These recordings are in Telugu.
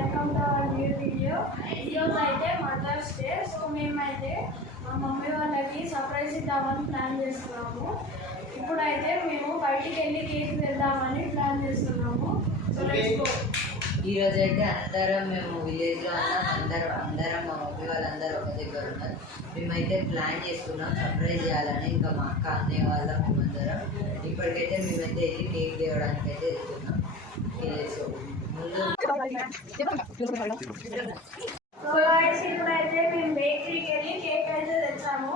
Welcome to our new video. ఈరోజు అయితే మదర్స్ డే. సో మేమైతే మా మమ్మీ వాళ్ళకి సర్ప్రైజ్ ఇద్దామని ప్లాన్ చేస్తున్నాము. ఇప్పుడైతే మేము బయటికి వెళ్ళి కేక్ తెద్దామని ప్లాన్ చేస్తున్నాము. So let's go. ఈరోజు అయితే అందరం మేము విలేజ్లో ఉన్నాం. అందరం మా మమ్మీ వాళ్ళందరూ ఒక దగ్గర ఉన్నారు. మేమైతే ప్లాన్ చేసుకున్నాం సర్ప్రైజ్ చేయాలని. ఇంకా మా అక్క అన్నయ్య వాళ్ళ మేమందరం ఇప్పటికైతే మేమైతే వెళ్ళి కేక్ తేవడానికి అయితే వెళ్తున్నాం. సో ముందు ఇప్పుడైతే మేము బేకరీకి వెళ్ళి కేక్ అయితే తెచ్చాము.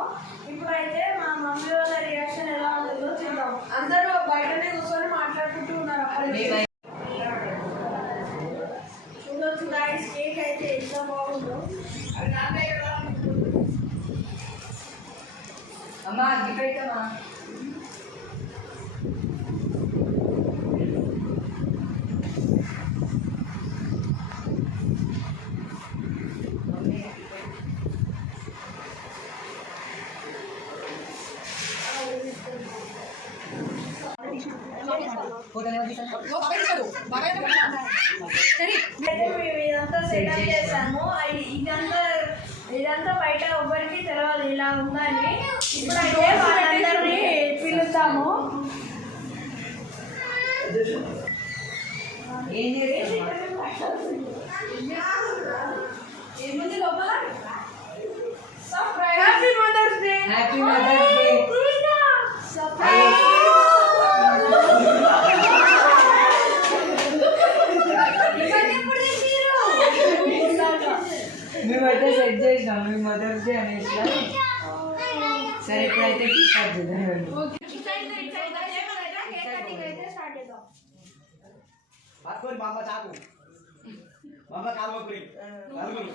ఇప్పుడైతే మా మమ్మీ వాళ్ళ రియాక్షన్ ఎలా ఉంటుందో చూద్దాం. అందరూ బయటనే కూర్చొని మాట్లాడుకుంటూ ఉన్నారు. చూడొచ్చు గాయస్, కేక్ అయితే ఎంత బాగుందో. అమ్మా అగ్గి పెట్టమ్మా. ఇదంతా సెటప్ చేసాము. ఇదంతా బయట ఎవ్వరికి తెలియదు ఇలా ఉందని. ఇప్పుడైతే వాళ్ళందరినీ పిలుస్తాము. Happy mother's day. Happy mother's day. మేమైతే సెట్ చేసినాం మీ మదర్స్ డే అనేసి. సరే ఇప్పుడైతే స్టార్ట్ చేద్దాం. మామ చాకు మామ కాల్వపురి నలుగురు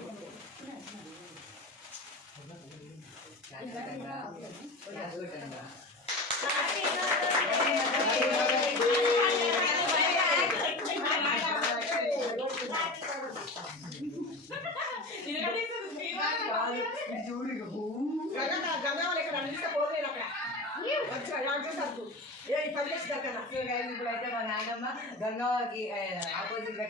ఇప్పుడైతే మా నాయనమ్మ గంగవ్వకి ఆపోజిట్ గా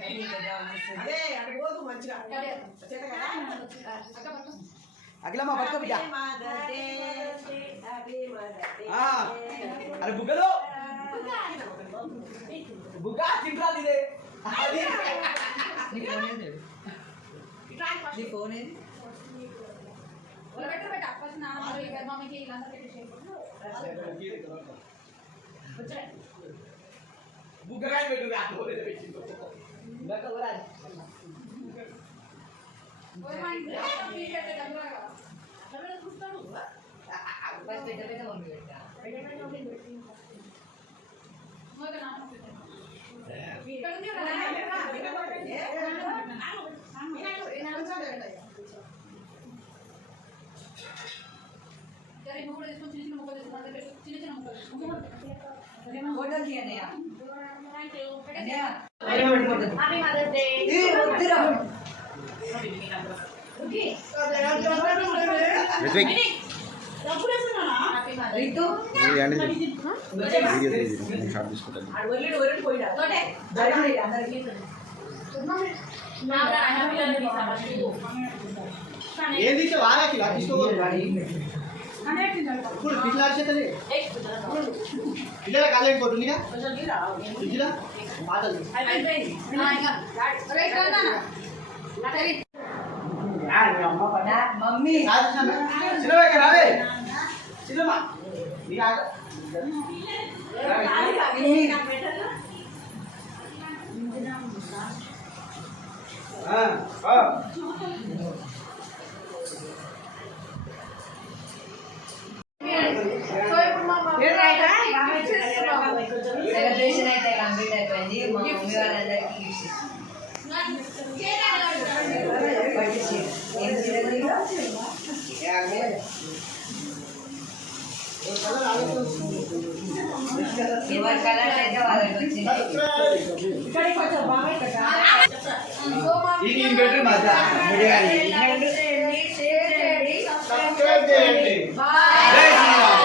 అఖిలమ్మ పట్టుకో బిడ్డ. అరే బుగ్గలు బుగ్గ తింటాలి ఇదే. నీ ఫోన్ ఏది? బుగ్గరాయి పెట్టు ఏది వారాకి ఇప్పుడు పిల్లలు పిల్లల కాలేకపోతుందిగా మాటలు మమ్మీ రావే చిన్నమ్మా సెలబ్రేషన్ అయితే కంప్లీట్ అయిపోయింది. మా మమ్మీ వాళ్ళందరికీ ఎవరి కలర్ అయితే వాళ్ళకి వచ్చింది. జై శ్రీరామ్.